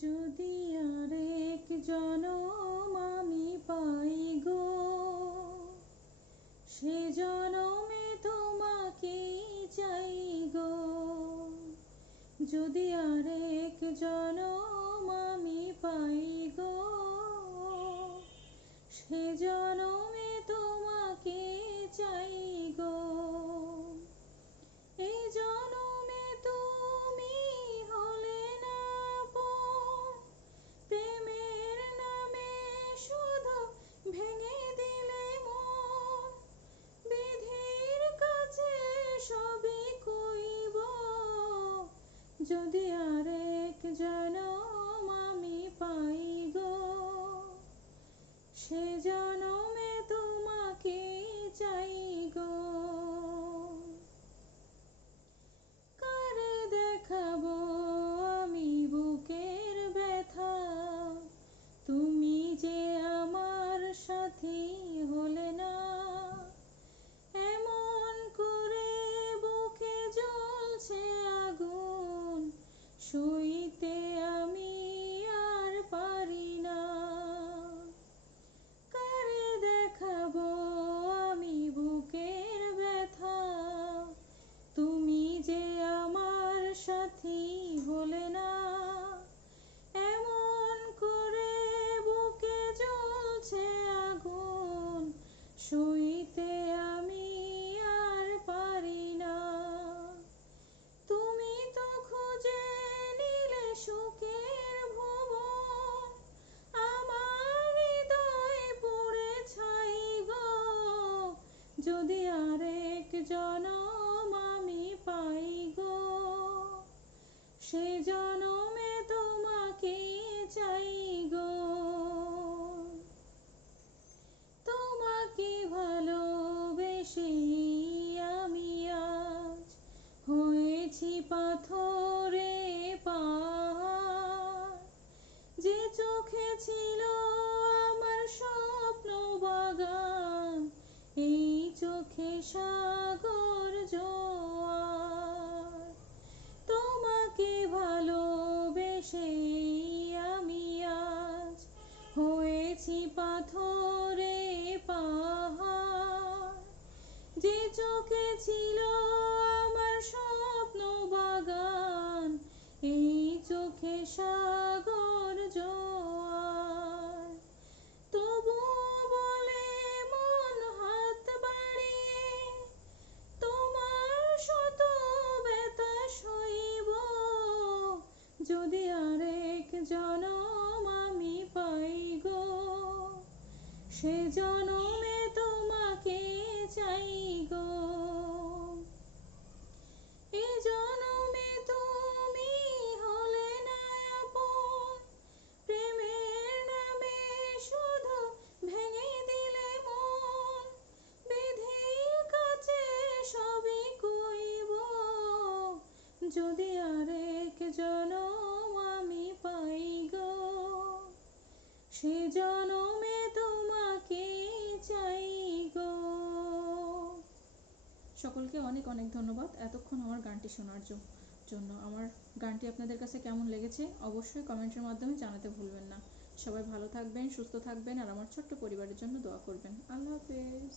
যদি আরেক জনম আমি পাই গো, সে জনমে তোমাকে চাই গো। যদি আরেক জনম আমি পাই গো, সে জনমে তোমাকে চাই গো। এই জনমে তুমি হলে না আপন, প্রেমের নামে শুধু ভেঙে দিলে মন। বিধির কাছে সবই কইব, যদি আরেক জনম আমি পাই গো, সে জনমে তোমাকে চাই গো। কারে দেখাবো আমি বুকের ব্যথা, তুমি যে আমার সাথী হলে না। এমন করে বুকে জ্বলছে আগুন, সইতে আমি আর পারি না। কারে দেখাবো আমি বুকের ব্যথা, তুমি যে আমার সাথী হলে না। এমন করে বুকে জ্বলছে আগুন, সইতে আমি আর পারি না। তুমি তো খুঁজে নিলে সুখের ভুবন, আমার হৃদয় পুড়ে ছাই গো। যদি আরেক জনম আমি পাই গো, সে জনমে তোমাকে চাই গো। তোমাকে ভালোবেসে আমি আজ হয়েছি পাথরে পাহাড়। যে চোখে ছিল আমার স্বপ্ন বাগান, এই চোখে সাগর জোয়ার। তোমাকে ভালোবেসে আমি আজ হয়েছি পাথরে পাহাড়। যে চোখে ছিল আমার স্বপ্ন বাগান, এই চোখে সাগর জোয়ার। তবুও বলে মন হাত বাড়িয়ে, তোমার শত ব্যথা সইব, যদি আরেক জনম আমি পাই গো, সে জনমে তোমাকে চাই গো। এ জনমে তুমি হলে না আপন, প্রেমের নামে শুধু ভেঙে দিলে মন। বিধির কাছে সবই কইব, যদি আরেক জনম আমি পাই গো, সে জনমে তোমাকে চাই গো। সকলকে অনেক অনেক ধন্যবাদ এতক্ষণ আমার গানটি শোনার জন্য। আমার গানটি আপনাদের কাছে কেমন লেগেছে অবশ্যই কমেন্টের মাধ্যমে জানাতে ভুলবেন না। সবাই ভালো থাকবেন, সুস্থ থাকবেন, আর আমার ছোট্ট পরিবারের জন্য দোয়া করবেন। আল্লাহ হাফেজ।